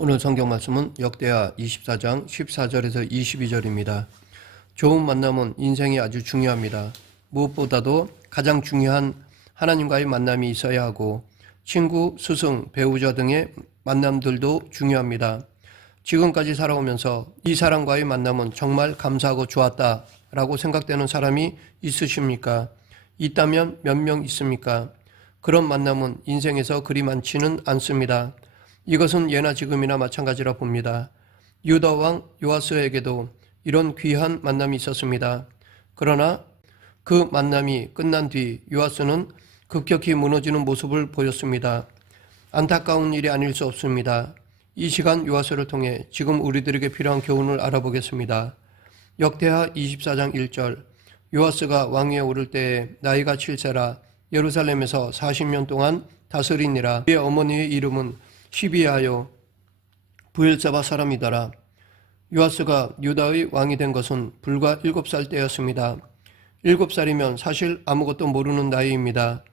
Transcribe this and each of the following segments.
오늘 성경 말씀은 역대하 24장 14절에서 22절입니다. 좋은 만남은 인생이 아주 중요합니다. 무엇보다도 가장 중요한 하나님과의 만남이 있어야 하고 친구, 스승, 배우자 등의 만남들도 중요합니다. 지금까지 살아오면서 이 사람과의 만남은 정말 감사하고 좋았다라고 생각되는 사람이 있으십니까? 있다면 몇 명 있습니까? 그런 만남은 인생에서 그리 많지는 않습니다. 이것은 예나 지금이나 마찬가지라 봅니다. 유다 왕 요아스에게도 이런 귀한 만남이 있었습니다. 그러나 그 만남이 끝난 뒤 요아스는 급격히 무너지는 모습을 보였습니다. 안타까운 일이 아닐 수 없습니다. 이 시간 요아스를 통해 지금 우리들에게 필요한 교훈을 알아보겠습니다. 역대하 24장 1절 요아스가 왕위에 오를 때에 나이가 7세라 예루살렘에서 40년 동안 다스리니라. 그의 어머니의 이름은 시비아요 브엘세바 사람이더라. 요아스가 유다의 왕이 된 것은 불과 7살 때였습니다. 7살이면 사실 아무것도 모르는 나이입니다.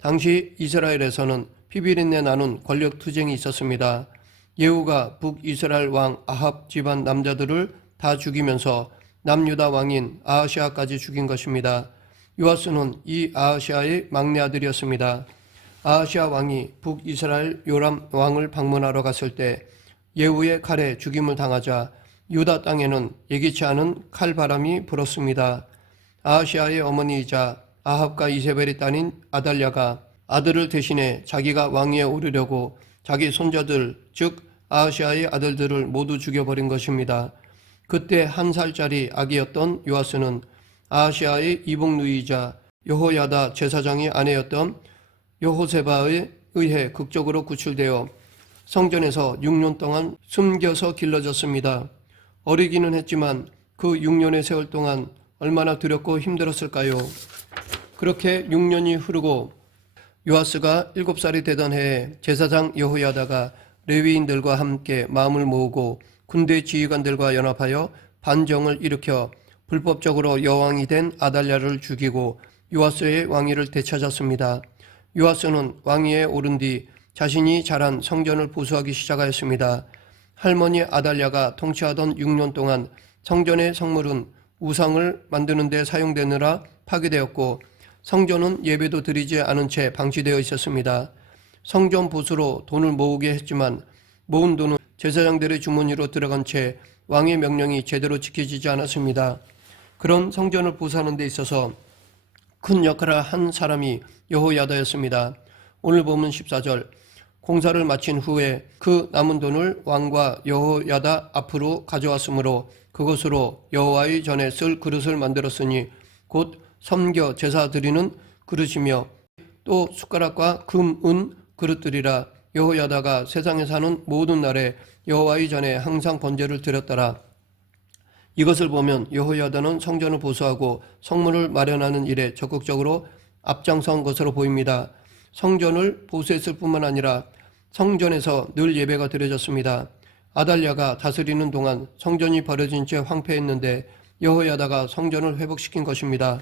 당시 이스라엘에서는 피비린내 나는 권력 투쟁이 있었습니다. 예후가 북이스라엘 왕 아합 집안 남자들을 다 죽이면서 남유다 왕인 아하시아까지 죽인 것입니다. 요아스는 이 아하시아의 막내 아들이었습니다. 아하시아 왕이 북이스라엘 요람 왕을 방문하러 갔을 때 예후의 칼에 죽임을 당하자 유다 땅에는 예기치 않은 칼바람이 불었습니다. 아하시아의 어머니이자 아합과 이세벨의 딸인 아달랴가 아들을 대신해 자기가 왕위에 오르려고 자기 손자들 즉 아하시아의 아들들을 모두 죽여버린 것입니다. 그때 1살짜리 아기였던 요아스는 아하시아의 이복누이자 여호야다 제사장의 아내였던 여호세바에 의해 극적으로 구출되어 성전에서 6년 동안 숨겨서 길러졌습니다. 어리기는 했지만 그 6년의 세월 동안 얼마나 두렵고 힘들었을까요? 그렇게 6년이 흐르고 요아스가 7살이 되던 해에 제사장 여호야다가 레위인들과 함께 마음을 모으고 군대 지휘관들과 연합하여 반정을 일으켜 불법적으로 여왕이 된 아달랴를 죽이고 요아스의 왕위를 되찾았습니다. 요아스는 왕위에 오른 뒤 자신이 자란 성전을 보수하기 시작하였습니다. 할머니 아달랴가 통치하던 6년 동안 성전의 성물은 우상을 만드는 데 사용되느라 파괴되었고 성전은 예배도 드리지 않은 채 방치되어 있었습니다. 성전 보수로 돈을 모으게 했지만 모은 돈은 제사장들의 주머니로 들어간 채 왕의 명령이 제대로 지켜지지 않았습니다. 그런 성전을 보수하는 데 있어서 큰 역할을 한 사람이 여호야다였습니다. 오늘 보면 14절 공사를 마친 후에 그 남은 돈을 왕과 여호야다 앞으로 가져왔으므로 그것으로 여호와의 전에 쓸 그릇을 만들었으니 곧 섬겨 제사 드리는 그릇이며 또 숟가락과 금, 은 그릇들이라. 여호야다가 세상에 사는 모든 날에 여호와의 전에 항상 번제를 드렸더라. 이것을 보면 여호야다는 성전을 보수하고 성문을 마련하는 일에 적극적으로 앞장선 것으로 보입니다. 성전을 보수했을 뿐만 아니라 성전에서 늘 예배가 드려졌습니다. 아달랴가 다스리는 동안 성전이 버려진 채 황폐했는데 여호야다가 성전을 회복시킨 것입니다.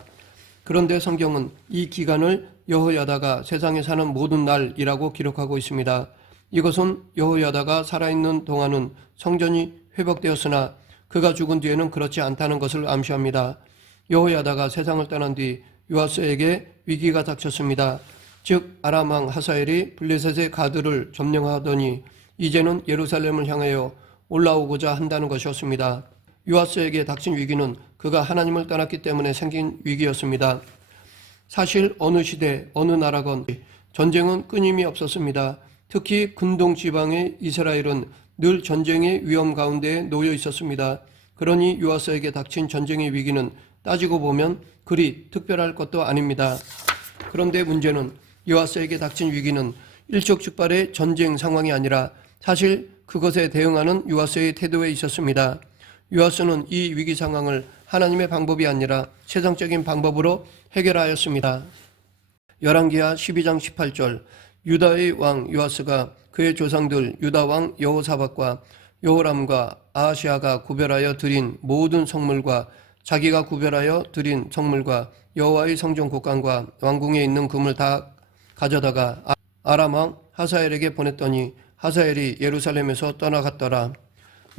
그런데 성경은 이 기간을 여호야다가 세상에 사는 모든 날이라고 기록하고 있습니다. 이것은 여호야다가 살아있는 동안은 성전이 회복되었으나 그가 죽은 뒤에는 그렇지 않다는 것을 암시합니다. 여호야다가 세상을 떠난 뒤 요아스에게 위기가 닥쳤습니다. 즉 아람 왕 하사엘이 블레셋의 가드를 점령하더니 이제는 예루살렘을 향하여 올라오고자 한다는 것이었습니다. 요아스에게 닥친 위기는 그가 하나님을 떠났기 때문에 생긴 위기였습니다. 사실 어느 시대 어느 나라건 전쟁은 끊임이 없었습니다. 특히 근동 지방의 이스라엘은 늘 전쟁의 위험 가운데 놓여 있었습니다. 그러니 요아스에게 닥친 전쟁의 위기는 따지고 보면 그리 특별할 것도 아닙니다. 그런데 문제는 요아스에게 닥친 위기는 일촉즉발의 전쟁 상황이 아니라 사실 그것에 대응하는 요아스의 태도에 있었습니다. 요아스는 이 위기 상황을 하나님의 방법이 아니라 세상적인 방법으로 해결하였습니다. 열왕기하 12장 18절 유다의 왕 요아스가 그의 조상들 유다 왕 여호사밧과 여호람과 아하시아가 구별하여 드린 모든 성물과 자기가 구별하여 드린 성물과 여호와의 성전 곳간과 왕궁에 있는 금을 다 가져다가 아람 왕 하사엘에게 보냈더니 하사엘이 예루살렘에서 떠나갔더라.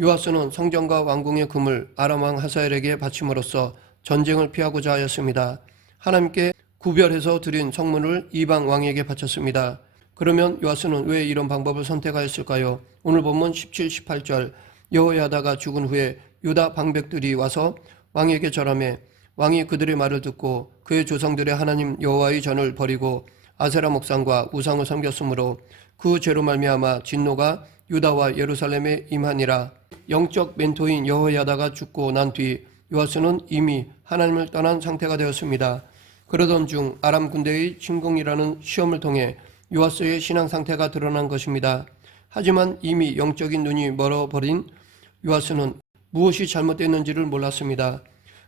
요아스는 성전과 왕궁의 금을 아람 왕 하사엘에게 바침으로써 전쟁을 피하고자 하였습니다. 하나님께 구별해서 드린 성문을 이방 왕에게 바쳤습니다. 그러면 요아스는 왜 이런 방법을 선택하였을까요? 오늘 본문 17, 18절 여호야다가 죽은 후에 유다 방백들이 와서 왕에게 절하매 왕이 그들의 말을 듣고 그의 조상들의 하나님 여호와의 전을 버리고 아세라 목상과 우상을 섬겼으므로 그 죄로 말미암아 진노가 유다와 예루살렘에 임하니라. 영적 멘토인 여호야다가 죽고 난 뒤 요아스는 이미 하나님을 떠난 상태가 되었습니다. 그러던 중 아람 군대의 침공이라는 시험을 통해 요아스의 신앙 상태가 드러난 것입니다. 하지만 이미 영적인 눈이 멀어버린 요아스는 무엇이 잘못됐는지를 몰랐습니다.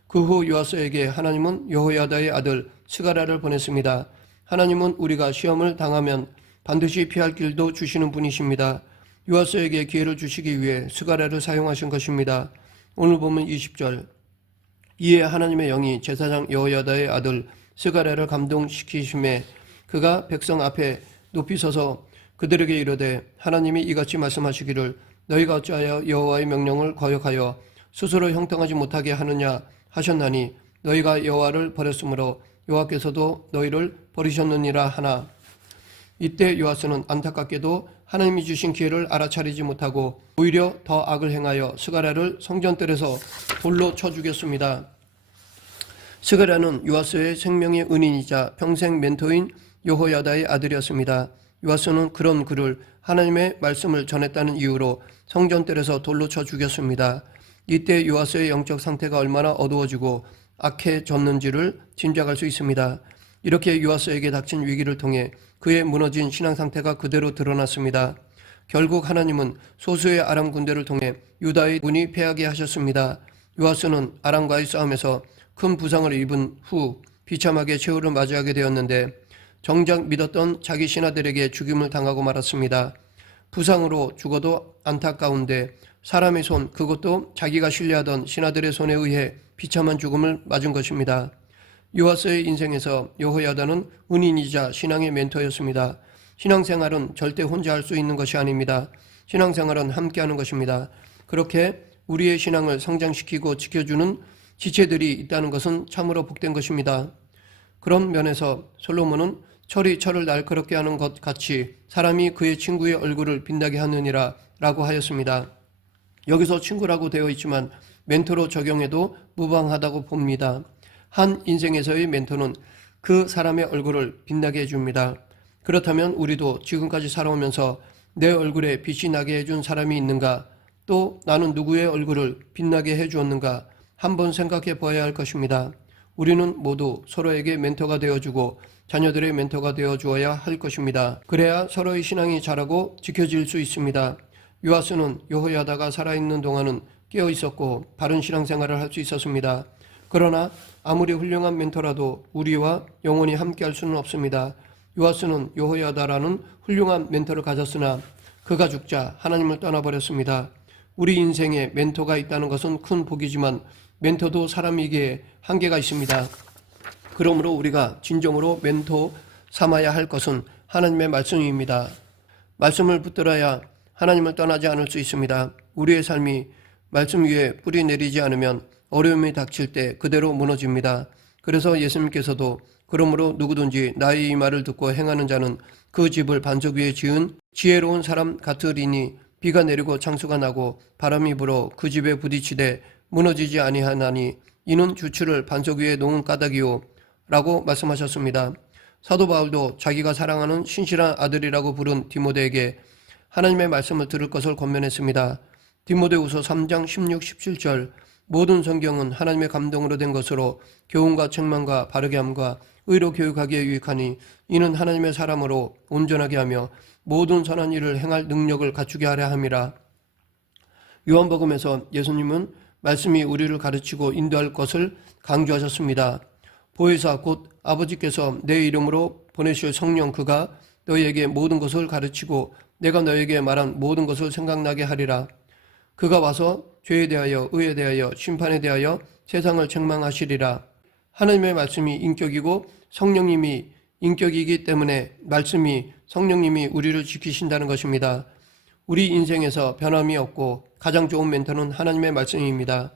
그 후 요아스에게 하나님은 여호야다의 아들 스가랴를 보냈습니다. 하나님은 우리가 시험을 당하면 반드시 피할 길도 주시는 분이십니다. 요아스에게 기회를 주시기 위해 스가랴를 사용하신 것입니다. 오늘 보면 20절 이에 하나님의 영이 제사장 여호야다의 아들 스가랴를 감동시키심에 그가 백성 앞에 높이 서서 그들에게 이르되 하나님이 이같이 말씀하시기를 너희가 어찌하여 여호와의 명령을 거역하여 스스로 형통하지 못하게 하느냐 하셨나니 너희가 여호와를 버렸으므로 여호와께서도 너희를 버리셨느니라 하나. 이때 요아스는 안타깝게도 하나님이 주신 기회를 알아차리지 못하고 오히려 더 악을 행하여 스가랴를 성전뜰에서 돌로 쳐 죽였습니다. 스가랴는 요아스의 생명의 은인이자 평생 멘토인 여호야다의 아들이었습니다. 요아스는 그런 그를 하나님의 말씀을 전했다는 이유로 성전뜰에서 돌로 쳐 죽였습니다. 이때 요아스의 영적 상태가 얼마나 어두워지고 악해졌는지를 짐작할 수 있습니다. 이렇게 요아스에게 닥친 위기를 통해 그의 무너진 신앙 상태가 그대로 드러났습니다. 결국 하나님은 소수의 아람 군대를 통해 유다의 군이 패하게 하셨습니다. 요아스는 아람과의 싸움에서 큰 부상을 입은 후 비참하게 최후를 맞이하게 되었는데 정작 믿었던 자기 신하들에게 죽임을 당하고 말았습니다. 부상으로 죽어도 안타까운데 사람의 손, 그것도 자기가 신뢰하던 신하들의 손에 의해 비참한 죽음을 맞은 것입니다. 요아스의 인생에서 여호야다는 은인이자 신앙의 멘토였습니다. 신앙생활은 절대 혼자 할 수 있는 것이 아닙니다. 신앙생활은 함께하는 것입니다. 그렇게 우리의 신앙을 성장시키고 지켜주는 지체들이 있다는 것은 참으로 복된 것입니다. 그런 면에서 솔로몬은 철이 철을 날카롭게 하는 것 같이 사람이 그의 친구의 얼굴을 빛나게 하느니라 라고 하였습니다. 여기서 친구라고 되어 있지만 멘토로 적용해도 무방하다고 봅니다. 한 인생에서의 멘토는 그 사람의 얼굴을 빛나게 해줍니다. 그렇다면 우리도 지금까지 살아오면서 내 얼굴에 빛이 나게 해준 사람이 있는가? 또 나는 누구의 얼굴을 빛나게 해주었는가? 한번 생각해 봐야 할 것입니다. 우리는 모두 서로에게 멘토가 되어주고 자녀들의 멘토가 되어주어야 할 것입니다. 그래야 서로의 신앙이 자라고 지켜질 수 있습니다. 요아스는 여호야다가 살아있는 동안은 깨어있었고 바른 신앙생활을 할 수 있었습니다. 그러나 아무리 훌륭한 멘토라도 우리와 영원히 함께할 수는 없습니다. 요아스는 여호야다라는 훌륭한 멘토를 가졌으나 그가 죽자 하나님을 떠나버렸습니다. 우리 인생에 멘토가 있다는 것은 큰 복이지만 멘토도 사람이기에 한계가 있습니다. 그러므로 우리가 진정으로 멘토 삼아야 할 것은 하나님의 말씀입니다. 말씀을 붙들어야 하나님을 떠나지 않을 수 있습니다. 우리의 삶이 말씀 위에 뿌리 내리지 않으면 어려움이 닥칠 때 그대로 무너집니다. 그래서 예수님께서도 그러므로 누구든지 나의 이 말을 듣고 행하는 자는 그 집을 반석 위에 지은 지혜로운 사람 같으리니 비가 내리고 창수가 나고 바람이 불어 그 집에 부딪히되 무너지지 아니하나니 이는 주추를 반석 위에 놓은 까닭이요 라고 말씀하셨습니다. 사도 바울도 자기가 사랑하는 신실한 아들이라고 부른 디모데에게 하나님의 말씀을 들을 것을 권면했습니다. 디모데후서 3장 16, 17절 모든 성경은 하나님의 감동으로 된 것으로 교훈과 책망과 바르게 함과 의로 교육하기에 유익하니 이는 하나님의 사람으로 온전하게 하며 모든 선한 일을 행할 능력을 갖추게 하려 함이라. 요한복음에서 예수님은 말씀이 우리를 가르치고 인도할 것을 강조하셨습니다. 보혜사 곧 아버지께서 내 이름으로 보내실 성령 그가 너희에게 모든 것을 가르치고 내가 너희에게 말한 모든 것을 생각나게 하리라. 그가 와서 죄에 대하여 의에 대하여 심판에 대하여 세상을 책망하시리라. 하나님의 말씀이 인격이고 성령님이 인격이기 때문에 말씀이 성령님이 우리를 지키신다는 것입니다. 우리 인생에서 변함이 없고 가장 좋은 멘토는 하나님의 말씀입니다.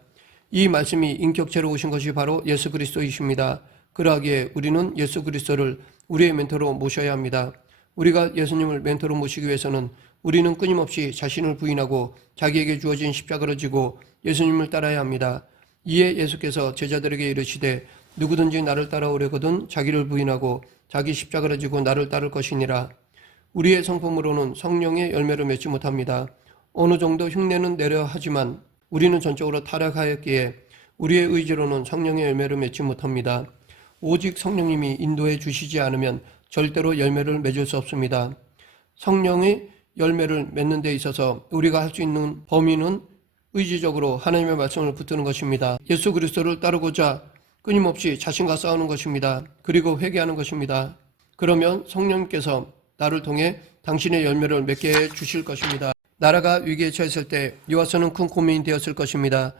이 말씀이 인격체로 오신 것이 바로 예수 그리스도이십니다. 그러하기에 우리는 예수 그리스도를 우리의 멘토로 모셔야 합니다. 우리가 예수님을 멘토로 모시기 위해서는 우리는 끊임없이 자신을 부인하고 자기에게 주어진 십자가를 지고 예수님을 따라야 합니다. 이에 예수께서 제자들에게 이르시되 누구든지 나를 따라오려거든 자기를 부인하고 자기 십자가를 지고 나를 따를 것이니라. 우리의 성품으로는 성령의 열매를 맺지 못합니다. 어느 정도 흉내는 내려 하지만 우리는 전적으로 타락하였기에 우리의 의지로는 성령의 열매를 맺지 못합니다. 오직 성령님이 인도해 주시지 않으면 절대로 열매를 맺을 수 없습니다. 성령의 열매를 맺는 데 있어서 우리가 할 수 있는 범위는 의지적으로 하나님의 말씀을 붙드는 것입니다. 예수 그리스도를 따르고자 끊임없이 자신과 싸우는 것입니다. 그리고 회개하는 것입니다. 그러면 성령님께서 나를 통해 당신의 열매를 맺게 해 주실 것입니다. 나라가 위기에 처했을 때 요아스는 큰 고민이 되었을 것입니다.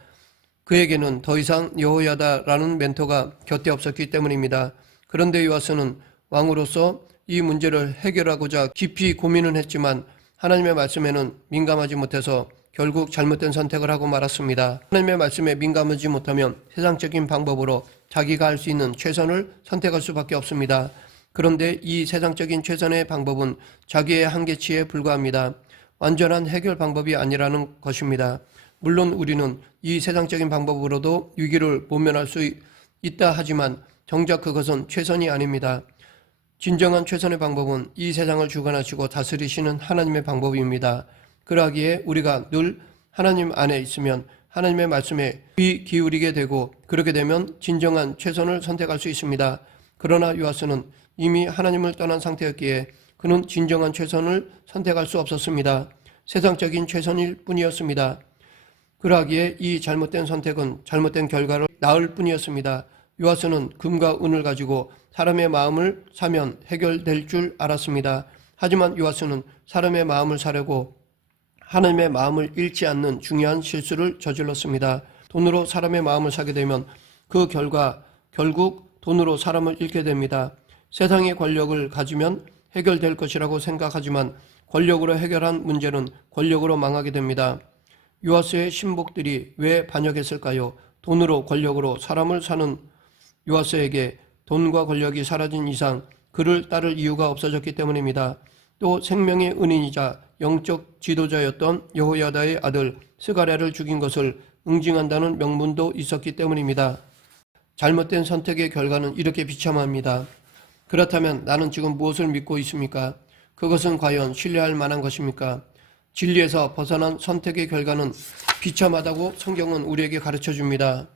그에게는 더 이상 여호야다라는 멘토가 곁에 없었기 때문입니다. 그런데 요아스는 왕으로서 이 문제를 해결하고자 깊이 고민은 했지만 하나님의 말씀에는 민감하지 못해서 결국 잘못된 선택을 하고 말았습니다. 하나님의 말씀에 민감하지 못하면 세상적인 방법으로 자기가 할 수 있는 최선을 선택할 수밖에 없습니다. 그런데 이 세상적인 최선의 방법은 자기의 한계치에 불과합니다. 완전한 해결 방법이 아니라는 것입니다. 물론 우리는 이 세상적인 방법으로도 위기를 모면할 수 있다 하지만 정작 그것은 최선이 아닙니다. 진정한 최선의 방법은 이 세상을 주관하시고 다스리시는 하나님의 방법입니다. 그러하기에 우리가 늘 하나님 안에 있으면 하나님의 말씀에 귀 기울이게 되고 그렇게 되면 진정한 최선을 선택할 수 있습니다. 그러나 요아스는 이미 하나님을 떠난 상태였기에 그는 진정한 최선을 선택할 수 없었습니다. 세상적인 최선일 뿐이었습니다. 그러하기에 이 잘못된 선택은 잘못된 결과를 낳을 뿐이었습니다. 요아스는 금과 은을 가지고 사람의 마음을 사면 해결될 줄 알았습니다. 하지만 요아스는 사람의 마음을 사려고 하나님의 마음을 잃지 않는 중요한 실수를 저질렀습니다. 돈으로 사람의 마음을 사게 되면 그 결과 결국 돈으로 사람을 잃게 됩니다. 세상의 권력을 가지면 해결될 것이라고 생각하지만 권력으로 해결한 문제는 권력으로 망하게 됩니다. 요아스의 신복들이 왜 반역했을까요? 돈으로 권력으로 사람을 사는 요아스에게 돈과 권력이 사라진 이상 그를 따를 이유가 없어졌기 때문입니다. 또 생명의 은인이자 영적 지도자였던 여호야다의 아들 스가랴를 죽인 것을 응징한다는 명분도 있었기 때문입니다. 잘못된 선택의 결과는 이렇게 비참합니다. 그렇다면 나는 지금 무엇을 믿고 있습니까? 그것은 과연 신뢰할 만한 것입니까? 진리에서 벗어난 선택의 결과는 비참하다고 성경은 우리에게 가르쳐 줍니다.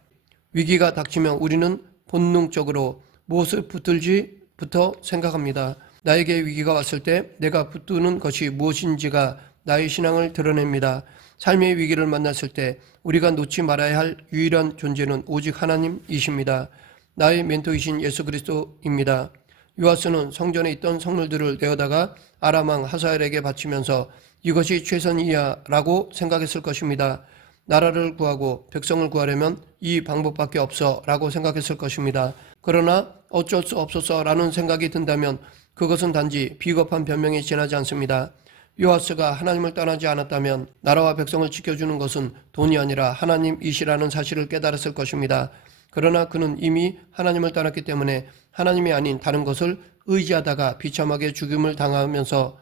위기가 닥치면 우리는 본능적으로 무엇을 붙들지부터 생각합니다. 나에게 위기가 왔을 때 내가 붙드는 것이 무엇인지가 나의 신앙을 드러냅니다. 삶의 위기를 만났을 때 우리가 놓지 말아야 할 유일한 존재는 오직 하나님이십니다. 나의 멘토이신 예수 그리스도입니다. 요아스는 성전에 있던 성물들을 내어다가 아람 왕 하사엘에게 바치면서 이것이 최선이야 라고 생각했을 것입니다. 나라를 구하고 백성을 구하려면 이 방법밖에 없어 라고 생각했을 것입니다. 그러나 어쩔 수 없었어 라는 생각이 든다면 그것은 단지 비겁한 변명에 지나지 않습니다. 요아스가 하나님을 떠나지 않았다면 나라와 백성을 지켜주는 것은 돈이 아니라 하나님이시라는 사실을 깨달았을 것입니다. 그러나 그는 이미 하나님을 떠났기 때문에 하나님이 아닌 다른 것을 의지하다가 비참하게 죽임을 당하면서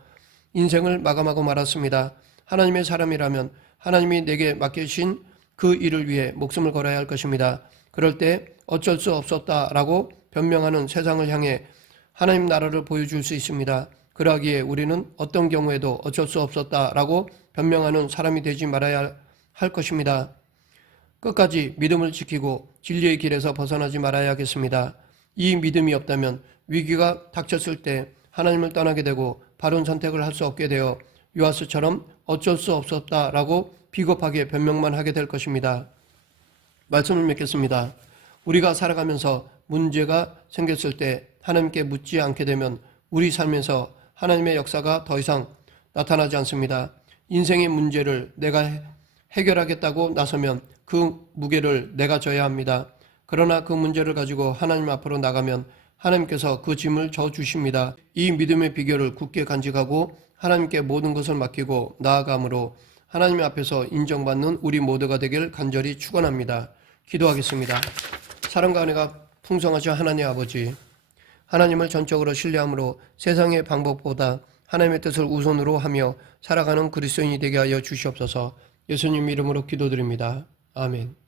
인생을 마감하고 말았습니다. 하나님의 사람이라면 하나님이 내게 맡기신 그 일을 위해 목숨을 걸어야 할 것입니다. 그럴 때 어쩔 수 없었다라고 변명하는 세상을 향해 하나님 나라를 보여줄 수 있습니다. 그러하기에 우리는 어떤 경우에도 어쩔 수 없었다라고 변명하는 사람이 되지 말아야 할 것입니다. 끝까지 믿음을 지키고 진리의 길에서 벗어나지 말아야겠습니다. 이 믿음이 없다면 위기가 닥쳤을 때 하나님을 떠나게 되고 바른 선택을 할 수 없게 되어 요아스처럼 어쩔 수 없었다라고 비겁하게 변명만 하게 될 것입니다. 말씀을 맺겠습니다. 우리가 살아가면서 문제가 생겼을 때 하나님께 묻지 않게 되면 우리 삶에서 하나님의 역사가 더 이상 나타나지 않습니다. 인생의 문제를 내가 해결하겠다고 나서면 그 무게를 내가 져야 합니다. 그러나 그 문제를 가지고 하나님 앞으로 나가면 하나님께서 그 짐을 져 주십니다. 이 믿음의 비결을 굳게 간직하고 하나님께 모든 것을 맡기고 나아감으로 하나님 앞에서 인정받는 우리 모두가 되길 간절히 축원합니다. 기도하겠습니다. 사랑과 은혜가 풍성하신 하나님 아버지, 하나님을 전적으로 신뢰함으로 세상의 방법보다 하나님의 뜻을 우선으로 하며 살아가는 그리스도인이 되게 하여 주시옵소서. 예수님 이름으로 기도드립니다. 아멘.